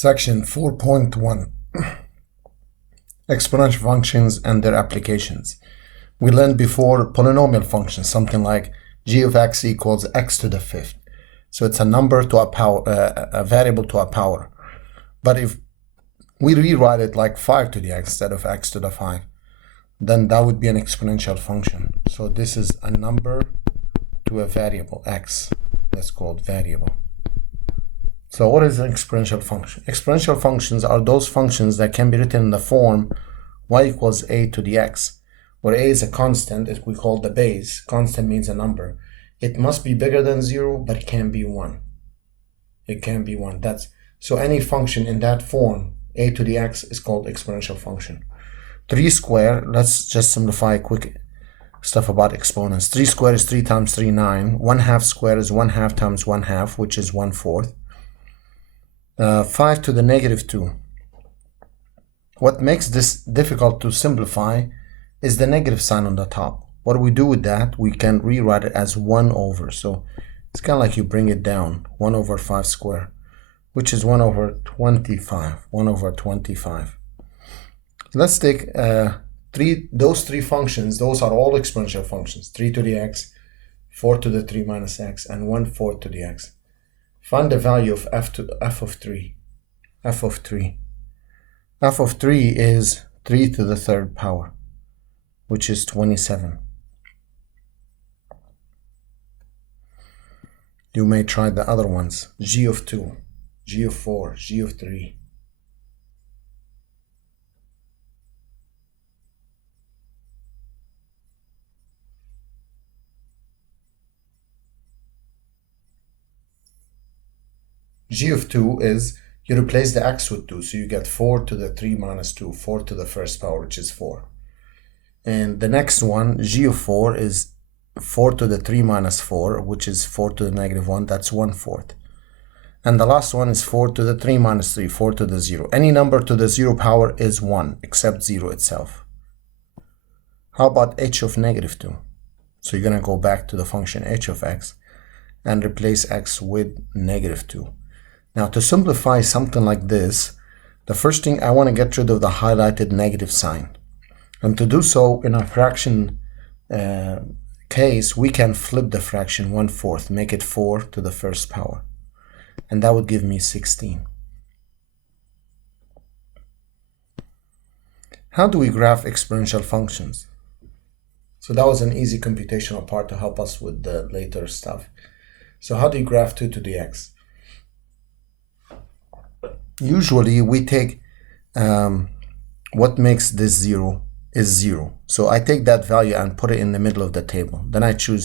Section 4.1 Exponential functions and their applications. We learned before polynomial functions, something like g of x equals x to the fifth. So it's a number to a power, a variable to a power. But if we rewrite it like 5 to the x instead of x to the 5, then that would be an exponential function. So this is a number to a variable x. That's called variable. So what is an exponential function? Exponential functions are those functions that can be written in the form y equals a to the x, where a is a constant, as we call the base. Constant means a number. It must be bigger than 0, but it can be 1. It can be 1. So any function in that form, a to the x, is called exponential function. 3 squared, let's just simplify quick stuff about exponents. 3 squared is 3 times 3, 9. 1/2 squared is 1/2 times 1/2, which is 1/4. 5 to the negative 2. What makes this difficult to simplify is the negative sign on the top. What do we do with that? We can rewrite it as 1 over. So it's kind of like you bring it down. 1 over 5 squared, which is 1 over 25. 1 over 25. Let's take those three functions. Those are all exponential functions. 3 to the x, 4 to the 3 minus x, and 1/4 to the x. Find the value of f of 3. f of 3. f of 3 is 3 to the third power, which is 27. You may try the other ones. g of 2, g of 4, g of 3. g of 2 is, you replace the x with 2, so you get 4 to the 3 minus 2, 4 to the first power, which is 4. And the next one, g of 4, is 4 to the 3 minus 4, which is 4 to the negative 1, that's 1/4. And the last one is 4 to the 3 minus 3, 4 to the 0. Any number to the 0 power is 1, except 0 itself. How about h of negative 2? So you're going to go back to the function h of x and replace x with negative 2. Now, to simplify something like this, the first thing, I want to get rid of the highlighted negative sign. And to do so, in a fraction case, we can flip the fraction 1/4, make it 4 to the first power. And that would give me 16. How do we graph exponential functions? So that was an easy computational part to help us with the later stuff. So how do you graph 2 to the x? Usually we take what makes this 0 is 0. So I take that value and put it in the middle of the table. Then I choose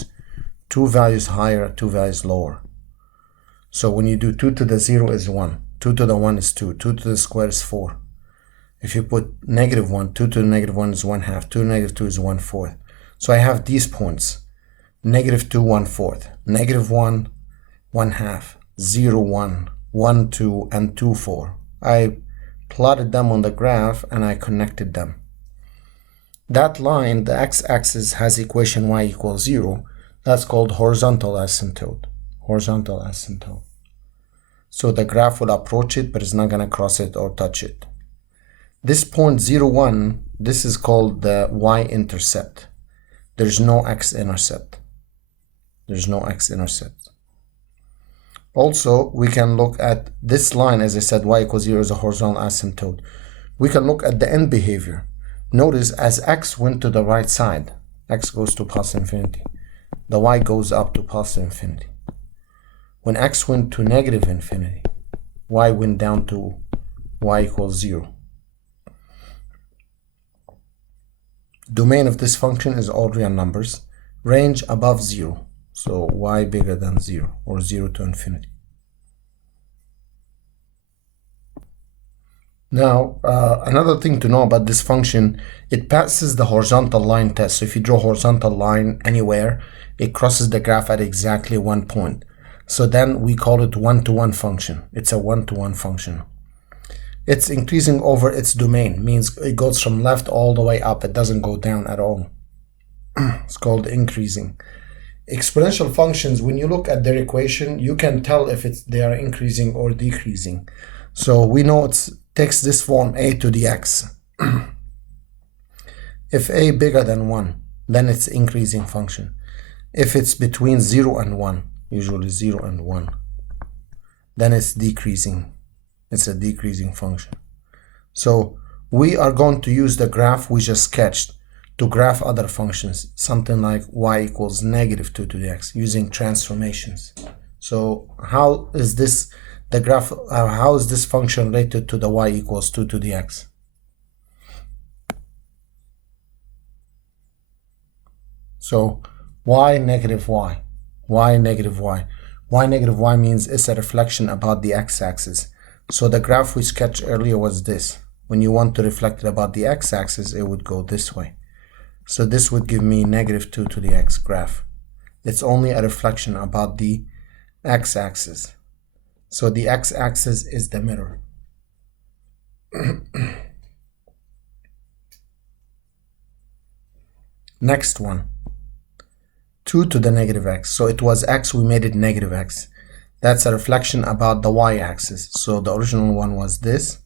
2 values higher, 2 values lower. So when you do 2 to the 0 is 1. 2 to the 1 is 2. 2 to the square is 4. If you put negative 1, 2 to the negative 1 is 1/2. 2 to the negative 2 is 1/4. So I have these points. Negative 2, 1/4. Negative 1, 1/2. 0, 1. 1, 2, and 2, 4. I plotted them on the graph and I connected them. That line, the x-axis, has equation y equals 0. That's called horizontal asymptote. Horizontal asymptote. So the graph will approach it, but it's not going to cross it or touch it. This point 0, 1, this is called the y-intercept. There's no x-intercept. There's no x-intercept. Also, we can look at this line, as I said, y equals 0 is a horizontal asymptote. We can look at the end behavior. Notice as x went to the right side, x goes to positive infinity. The y goes up to positive infinity. When x went to negative infinity, y went down to y equals 0. Domain of this function is all real numbers. Range above 0. So y bigger than 0, or 0 to infinity. Now, another thing to know about this function, it passes the horizontal line test. So if you draw a horizontal line anywhere, it crosses the graph at exactly 1 point. So then we call it one-to-one function. It's a one-to-one function. It's increasing over its domain, means it goes from left all the way up. It doesn't go down at all. It's called increasing. Exponential functions, when you look at their equation, you can tell if they are increasing or decreasing. So we know it takes this form a to the x. If a bigger than 1, then it's increasing function. If it's between 0 and 1, usually 0 and 1, then it's decreasing. It's a decreasing function. So we are going to use the graph we just sketched to graph other functions, something like y equals negative 2 to the x, using transformations. So how is this the graph? How is this function related to the y equals 2 to the x? So y negative y, y negative y. Y negative y means it's a reflection about the x-axis. So the graph we sketched earlier was this. When you want to reflect it about the x-axis, it would go this way. So this would give me negative 2 to the x graph. It's only a reflection about the x-axis. So the x-axis is the mirror. Next one. 2 to the negative x. So it was x, we made it negative x. That's a reflection about the y-axis. So the original one was this.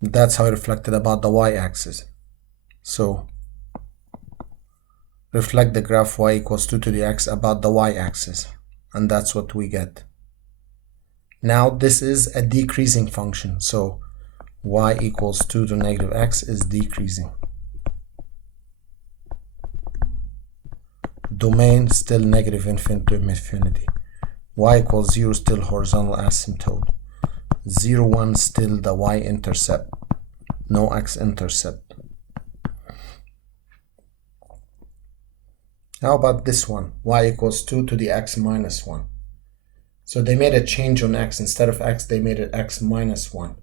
That's how it reflected about the y-axis. So reflect the graph y equals 2 to the x about the y-axis. And that's what we get. Now this is a decreasing function. So y equals 2 to negative x is decreasing. Domain still negative infinity to infinity. Y equals 0 still horizontal asymptote. 0, 1 still the y-intercept. No x-intercept. How about this one? Y equals 2 to the x minus 1. So they made a change on x. Instead of x, they made it x minus 1.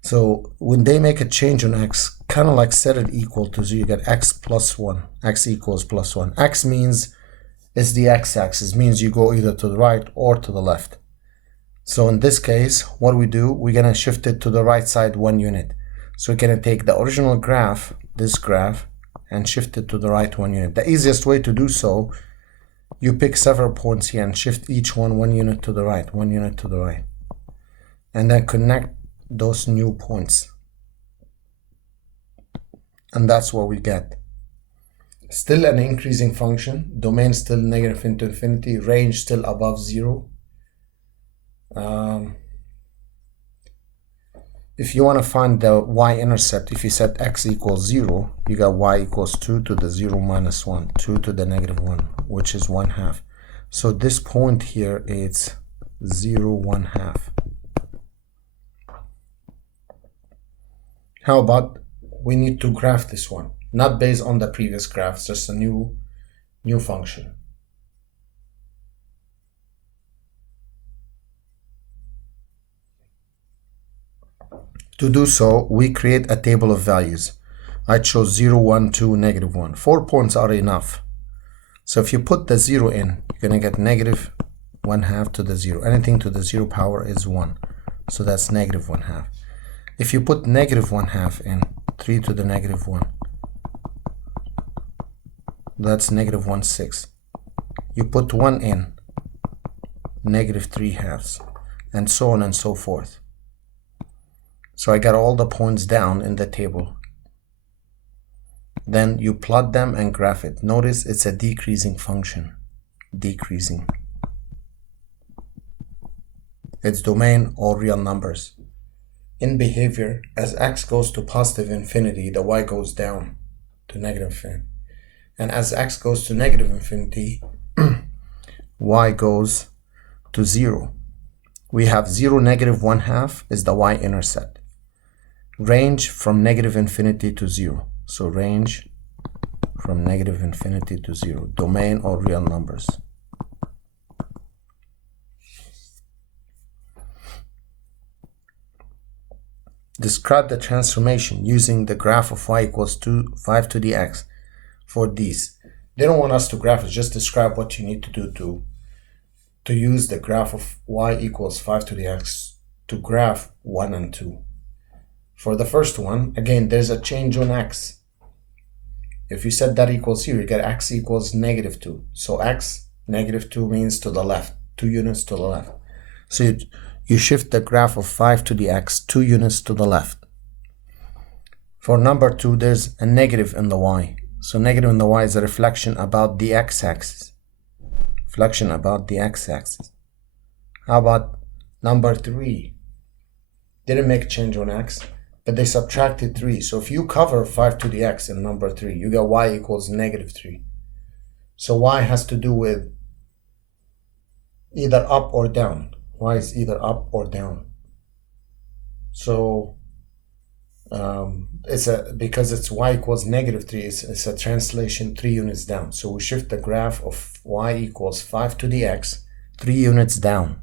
So when they make a change on x, kind of like set it equal to 0, you get x plus 1, x equals plus 1. X means it's the x-axis, means you go either to the right or to the left. So in this case, what we do, we're going to shift it to the right side 1 unit. So we're going to take the original graph, this graph, and shift it to the right 1 unit. The easiest way to do so, you pick several points here and shift each one 1 unit to the right, 1 unit to the right. And then connect those new points. And that's what we get. Still an increasing function. Domain still negative into infinity. Range still above 0. If you want to find the y-intercept, if you set x equals 0, you got y equals 2 to the 0 minus 1, 2 to the negative 1, which is 1/2. So this point here is 0, 1/2. How about we need to graph this one, not based on the previous graphs, just a new function. To do so, we create a table of values. I chose 0, 1, 2, negative 1. 4 points are enough. So if you put the 0 in, you're going to get negative 1/2 to the 0. Anything to the 0 power is 1. So that's negative 1/2. If you put negative 1/2 in, 3 to the negative 1, that's negative 1/6. You put 1 in, negative 3/2, and so on and so forth. So I got all the points down in the table. Then you plot them and graph it. Notice it's a decreasing function. Decreasing. Its domain, all real numbers. In behavior, as x goes to positive infinity, the y goes down to negative infinity. And as x goes to negative infinity, y goes to 0. We have 0, negative 1/2 is the y-intercept. Range from negative infinity to 0. So range from negative infinity to 0. Domain, all real numbers. Describe the transformation using the graph of y equals 5 to the x for these. They don't want us to graph it, just describe what you need to do to use the graph of y equals 5 to the x to graph 1 and 2. For the first one, again, there's a change on x. If you set that equals 0, you get x equals negative 2. So x, negative 2 means to the left. 2 units to the left. So you shift the graph of 5 to the x 2 units to the left. For number 2, there's a negative in the y. So negative in the y is a reflection about the x-axis. Reflection about the x-axis. How about number 3? Didn't make a change on x, but they subtracted 3. So if you cover 5 to the x in number 3, you get y equals negative 3. So y has to do with either up or down. Y is either up or down. So because it's y equals negative 3, it's a translation 3 units down. So we shift the graph of y equals 5 to the x 3 units down.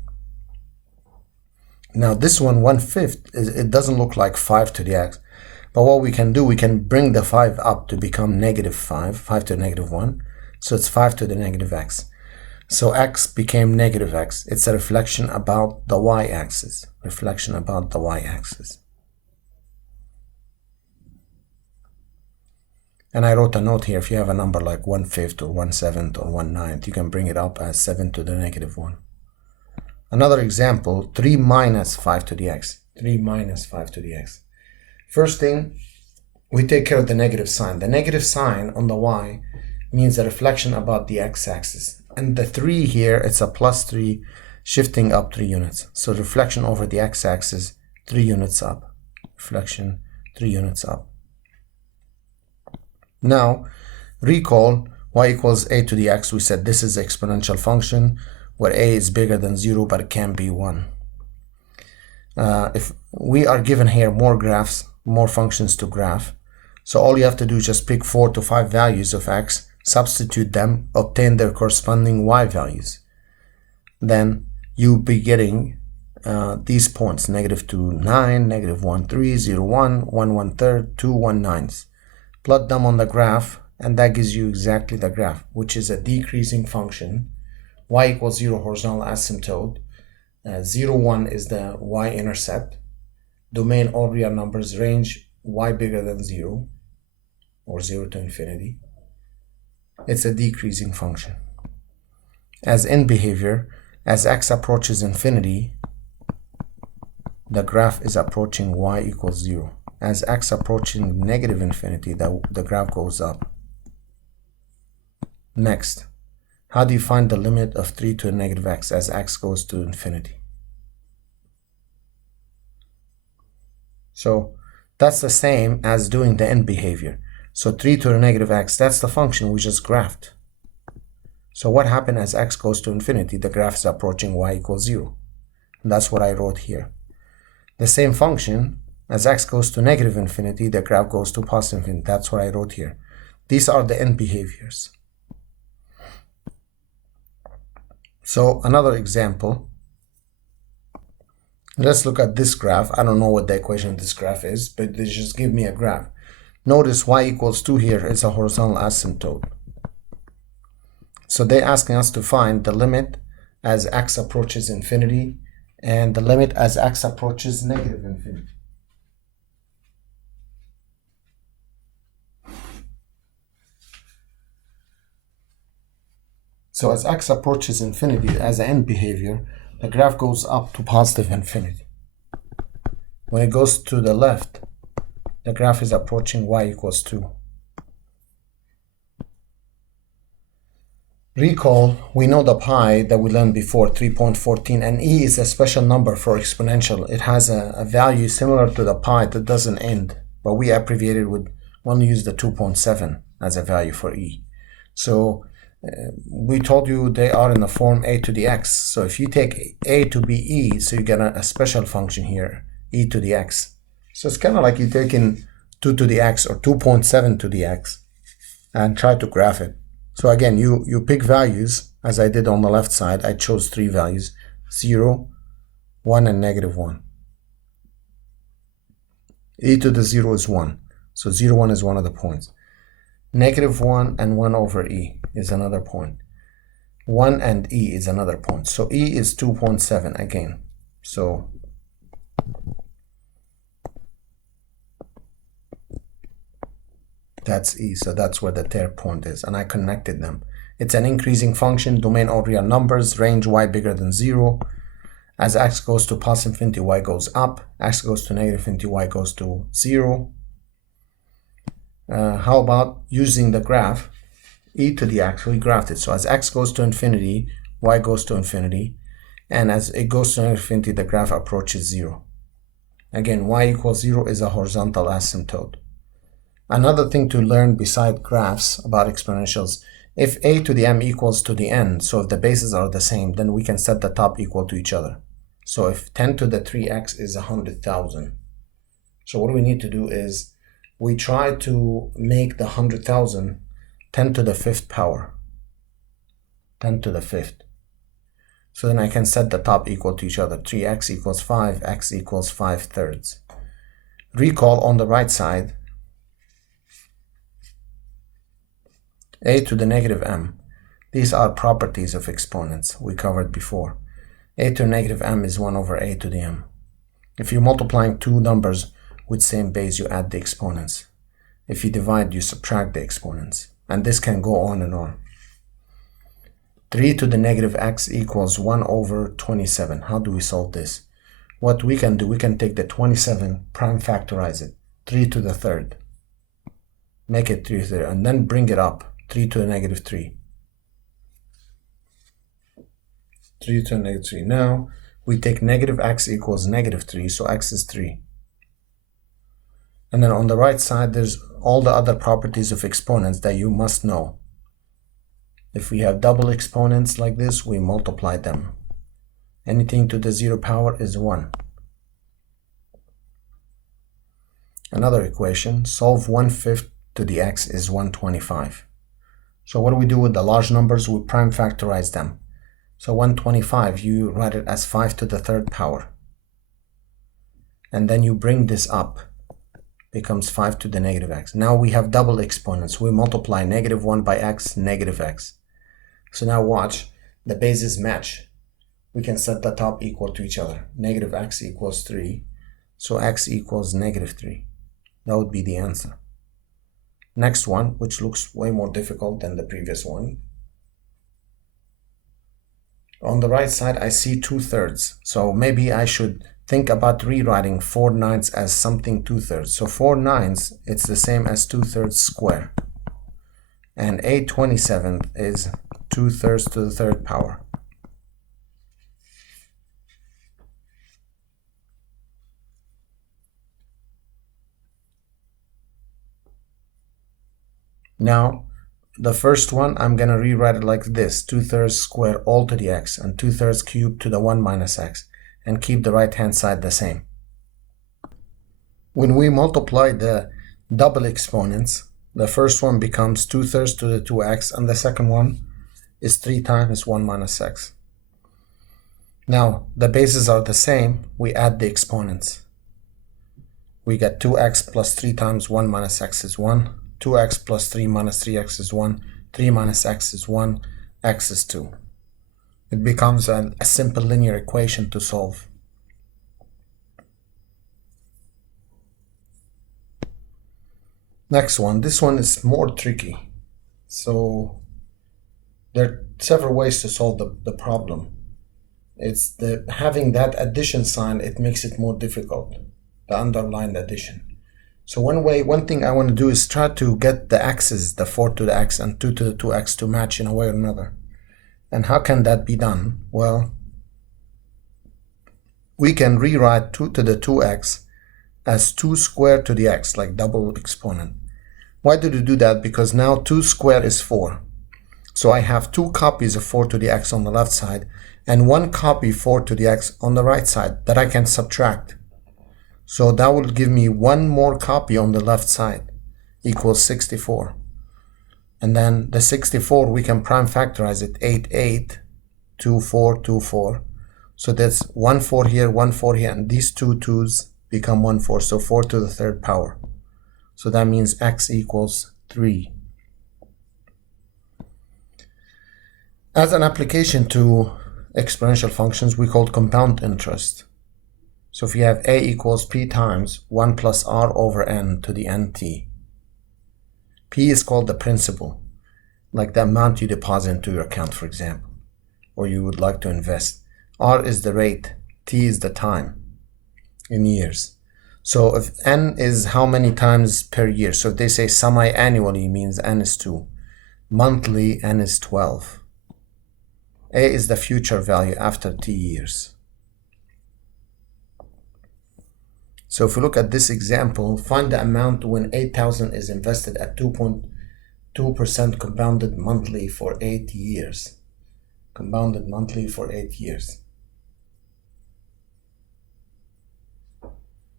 Now this one, 1/5, it doesn't look like 5 to the x, but what we can do, we can bring the 5 up to become negative 5 to negative 1. So it's 5 to the negative x. So x became negative x. It's a reflection about the y-axis. Reflection about the y-axis. And I wrote a note here, if you have a number like 1/5 or 1/7 or 1/9, you can bring it up as 7 to the negative 1. Another example, 3 minus 5 to the x. 3 minus 5 to the x. First thing, we take care of the negative sign. The negative sign on the y means a reflection about the x-axis. And the 3 here, it's a plus 3, shifting up 3 units. So reflection over the x-axis, 3 units up. Reflection, 3 units up. Now, recall y equals a to the x. We said this is an exponential function where a is bigger than 0, but it can be 1. If we are given here more graphs, more functions to graph, so all you have to do is just pick 4 to 5 values of x, substitute them, obtain their corresponding y values. Then you'll be getting these points, -2, 9, -1, 3, 0, 1, 1, 1/3, 2, 1, 9s. Plot them on the graph, and that gives you exactly the graph, which is a decreasing function. Y equals 0 horizontal asymptote. 0, 1 is the y-intercept. Domain all real numbers, range y bigger than 0, or 0 to infinity. It's a decreasing function. As in behavior, as x approaches infinity, the graph is approaching y equals 0. As x approaching negative infinity, the graph goes up. Next, how do you find the limit of 3 to a negative x as x goes to infinity? So that's the same as doing the end behavior. So 3 to a negative x, that's the function we just graphed. So what happened as x goes to infinity? The graph is approaching y equals 0. And that's what I wrote here. The same function, as x goes to negative infinity, the graph goes to positive infinity. That's what I wrote here. These are the end behaviors. So another example, let's look at this graph. I don't know what the equation of this graph is, but they just give me a graph. Notice y equals 2 here is a horizontal asymptote. So they're asking us to find the limit as x approaches infinity and the limit as x approaches negative infinity. So as x approaches infinity as an end behavior, the graph goes up to positive infinity. When it goes to the left, the graph is approaching y equals 2. Recall, we know the pi that we learned before, 3.14, and e is a special number for exponential. It has a value similar to the pi that doesn't end, but we abbreviated with, only use the 2.7 as a value for e. So we told you they are in the form a to the x. So if you take a to be e, so you get a special function here, e to the x. So it's kind of like you're taking 2 to the x or 2.7 to the x and try to graph it. So again, you pick values, as I did on the left side. I chose 3 values, 0, 1, and -1. E to the 0 is 1. So 0, 1 is one of the points. -1 and 1 over e is another point. 1 and e is another point. So e is 2.7 again. So that's e. So that's where the third point is. And I connected them. It's an increasing function, domain all real numbers, range y bigger than 0. As x goes to plus infinity, y goes up. X goes to negative infinity, y goes to 0. How about using the graph e to the x? We graphed it. So as x goes to infinity, y goes to infinity. And as it goes to infinity, the graph approaches 0. Again, y equals 0 is a horizontal asymptote. Another thing to learn beside graphs about exponentials, if a to the m equals to the n, so if the bases are the same, then we can set the top equal to each other. So if 10 to the 3x is 100,000, so what we need to do is we try to make the 100,000 10 to the 5th power, 10 to the 5th. So then I can set the top equal to each other. 3x equals 5, x equals 5/3. Recall on the right side, a to the negative m. These are properties of exponents we covered before. A to the negative m is 1 over a to the m. If you're multiplying two numbers with same base, you add the exponents. If you divide, you subtract the exponents. And this can go on and on. 3 to the negative x equals 1 over 27. How do we solve this? What we can do, we can take the 27, prime factorize it, 3 to the 3rd. Make it 3 to the 3rd, and then bring it up, 3 to the negative 3. 3 to the negative 3. Now, we take negative x equals negative 3, so x is 3. And then on the right side, there's all the other properties of exponents that you must know. If we have double exponents like this, we multiply them. Anything to the 0 power is 1. Another equation, solve 1/5 to the x is 125. So what do we do with the large numbers? We prime factorize them. So 125, you write it as 5 to the 3rd power. And then you bring this up, becomes 5 to the negative x. Now we have double exponents. We multiply negative 1 by x, negative x. So now watch, the bases match. We can set the top equal to each other. Negative x equals 3, so x equals negative 3. That would be the answer. Next one, which looks way more difficult than the previous one. On the right side, I see 2/3. So maybe I should think about rewriting 4/9 as something 2/3. So 4/9, it's the same as 2/3 square. And 8/27 is 2/3 to the 3rd power. Now, the first one, I'm going to rewrite it like this, 2/3 square all to the x, and 2/3 cubed to the 1 minus x, and keep the right-hand side the same. When we multiply the double exponents, the first one becomes 2/3 to the 2x, and the second one is 3 times 1 minus x. Now, the bases are the same, we add the exponents. We get 2x plus 3 times 1 minus x is 1. 2x plus 3 minus 3x is 1. 3 minus x is 1. X is 2. It becomes a simple linear equation to solve. Next one. This one is more tricky. So there are several ways to solve the problem. It's having that addition sign, it makes it more difficult, the underlined addition. So one thing I want to do is try to get the x's, the 4 to the x and 2 to the 2x, to match in a way or another. And how can that be done? Well, we can rewrite 2 to the 2x as 2 squared to the x, like double exponent. Why did we do that? Because now 2 squared is 4. So I have 2 copies of 4 to the x on the left side and 1 copy 4 to the x on the right side that I can subtract. So that will give me 1 more copy on the left side, equals 64. And then the 64, we can prime factorize it, 8, 8, 2, 4, 2, 4. So that's 1, 4 here, 1, 4 here, and these two 2's become 1, 4, so 4 to the 3rd power. So that means x equals 3. As an application to exponential functions, we call compound interest. So if you have a equals p times 1 plus r over n to the nt, p is called the principal. like the amount you deposit into your account, for example, or you would like to invest. R is the rate, T is the time in years. So if N is how many times per year, so if they say semi-annually means N is 2, monthly N is 12. A is the future value after T years. So if we look at this example, find the amount when 8,000 is invested at 2.2% compounded monthly for 8 years. Compounded monthly for 8 years.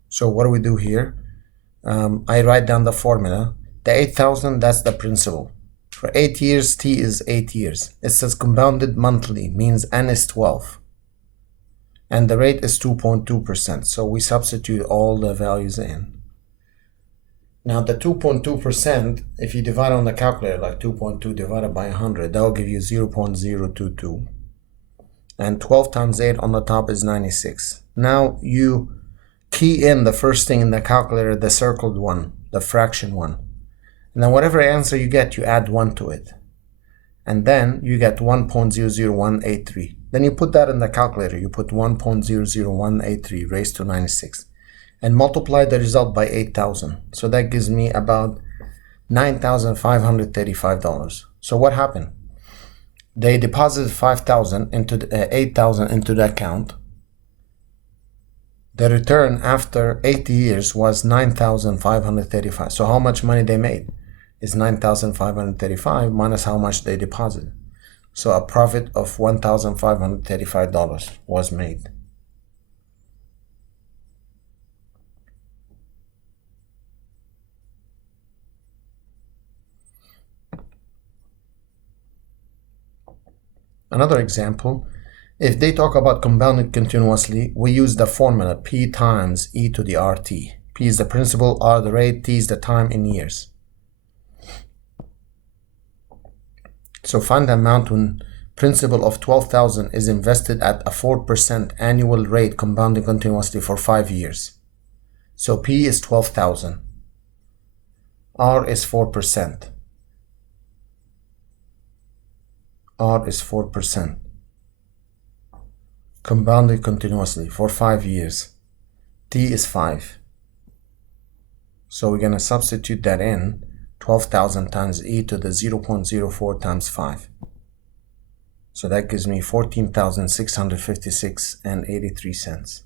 So what do we do here? I write down the formula. The 8,000, that's the principal. For 8 years, T is 8 years. It says compounded monthly, means N is 12. And the rate is 2.2%. So we substitute all the values in. Now the 2.2%, if you divide on the calculator, like 2.2 divided by 100, that will give you 0.022. And 12 times 8 on the top is 96. Now you key in the first thing in the calculator, the circled one, the fraction one. And then whatever answer you get, you add 1 to it. And then you get 1.00183. Then you put that in the calculator. You put 1.00183 raised to 96. And multiply the result by 8,000. So that gives me about $9,535. So what happened? They deposited 5,000 into the 8,000 into the account. The return after 80 years was 9,535. So how much money they made is 9,535 minus how much they deposited. So a profit of $1,535 was made. Another example, if they talk about compounding continuously, we use the formula P times e to the RT. P is the principal, R the rate, T is the time in years. So find the amount when principal of 12,000 is invested at a 4% annual rate compounding continuously for 5 years. So P is 12,000. R is 4%. R is 4%. Compounded continuously for 5 years. T is 5. So we're going to substitute that in. 12,000 times e to the 0.04 times 5. So that gives me 14,656 and 83 cents.